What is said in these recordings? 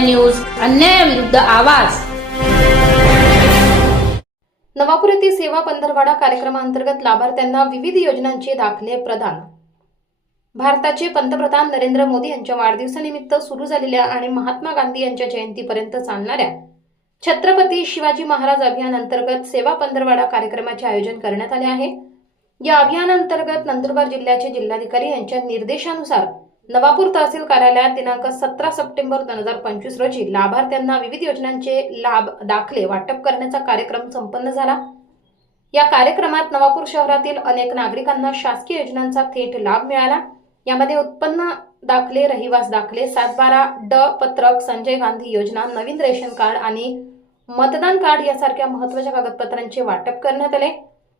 विरुद्ध आवाज. नवापूर येथील सेवा पंधरवाडा कार्यक्रमाअंतर्गत लाभार्थ्यांना विविध योजनांचे दाखले प्रदान. भारताचे पंतप्रधान नरेंद्र मोदी यांच्या वाढदिवसानिमित्त सुरू झालेल्या आणि महात्मा गांधी यांच्या जयंतीपर्यंत चालणाऱ्या छत्रपती शिवाजी महाराज अभियान अंतर्गत सेवा पंधरवाडा कार्यक्रमाचे आयोजन करण्यात आले आहे. या अभियानांतर्गत नंदुरबार जिल्ह्याचे जिल्हाधिकारी यांच्या निर्देशानुसार नवापूर तहसील कार्यालयात दिनांक सतरा सप्टेंबर दोन हजार पंचवीस रोजी लाभार्थ्यांना विविध योजनांचे लाभ दाखले वाटप करण्याचा कार्यक्रम संपन्न झाला. या कार्यक्रमात नवापूर शहरातील अनेक नागरिकांना शासकीय योजनांचा थेट लाभ मिळाला. यामध्ये उत्पन्न दाखले रहिवास दाखले सातबारा ड पत्रक संजय गांधी योजना नवीन रेशन कार्ड आणि मतदान कार्ड यासारख्या महत्त्वाच्या कागदपत्रांचे वाटप करण्यात आले.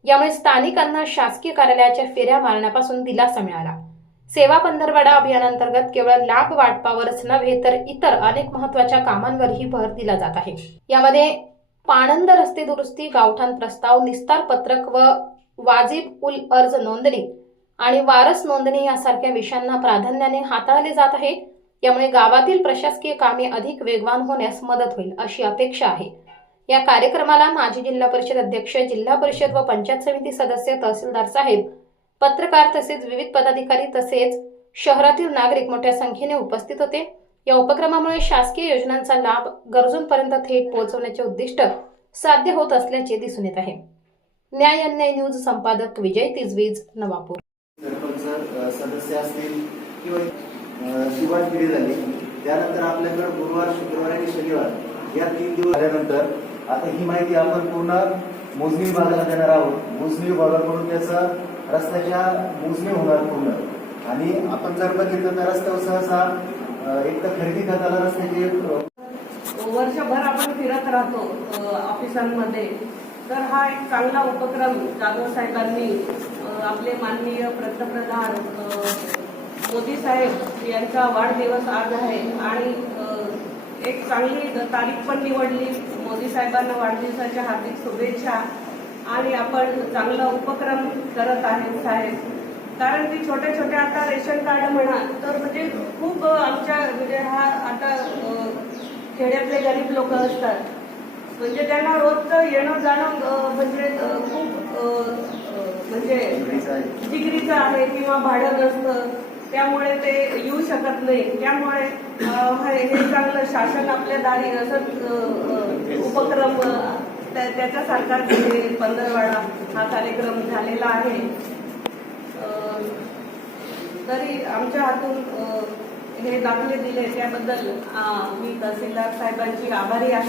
यामुळे स्थानिकांना शासकीय कार्यालयाच्या फेऱ्या मारण्यापासून दिलासा मिळाला. सेवा पंधरवडा अभियानांतर्गत केवळ लाभ वाटपावरच नव्हे तर इतर अनेक महत्त्वाच्या कामांवरही भर दिला जात आहे. यामध्ये पाणंद रस्ते दुरुस्ती गावठाण प्रस्ताव निस्तार पत्रक व वाजिब उल अर्ज नोंदणी आणि वारस नोंदणी यासारख्या विषयांना प्राधान्याने हाताळले जात आहे. यामुळे गावातील प्रशासकीय कामे अधिक वेगवान होण्यास मदत होईल अशी अपेक्षा आहे. या कार्यक्रमाला माजी जिल्हा परिषद अध्यक्ष जिल्हा परिषद व पंचायत समिती सदस्य तहसीलदार साहेब पत्रकार तसेच विविध पदाधिकारी तसेच शहरातील नागरिक मोठ्या संख्येने उपस्थित होते. या उपक्रमामुळे शासकीय योजनांचा लाभ गरजूंपर्यंत थेट पोहोचवण्याचे उद्दिष्ट साध्य होत असल्याचे दिसून येत आहे. न्याय अन्याय न्यूज संपादक विजय तिजवीज नवापूर. सरपंच सदस्य असतील किंवा शिवाय सुरुवात झाली त्यानंतर आपल्याकडे गुरुवार शुक्रवार आणि शनिवार या तीन दिवस झाल्यानंतर आता ही माहिती आपण पूर्ण मोजणी विभागाला देणार आहोत. मोजणी विभागाकडून त्याचा रस्त्याच्या मोजणी होणार पूर्ण. आणि आपण जर बघितलं तर रस्त्यावर सहसा एक तर खरेदी करताना रस्त्याचे वर्षभर आपण फिरत राहतो ऑफिसांमध्ये. तर हा एक चांगला उपक्रम जाधव साहेबांनी आपले माननीय पंतप्रधान मोदी साहेब यांचा वाढदिवस आज आहे. आणि एक चांगली तारीख पण निवडली. मोदी साहेबांना वाढदिवसाच्या हार्दिक शुभेच्छा. आणि आपण चांगला उपक्रम करत आहेत साहेब. कारण की छोट्या छोट्या आता रेशन कार्ड म्हणा तर म्हणजे खूप आमच्या म्हणजे हा आता खेड्यातले गरीब लोक असतात. म्हणजे त्यांना रोजचं येणं जाणं म्हणजे खूप म्हणजे. जिगरीचं आहे किंवा भाडं नसतं. त्यामुळे ते येऊ शकत नाही. त्यामुळे हे हे चांगलं शासन आपल्या दारी असं उपक्रम अ, त्या- पंधरवाडा हा कार्यक्रम झालेला आहे. तरी आमच्या हातून हे दाखले दिले त्याबद्दल मी तहसीलदार साहेबांची आभारी आहे.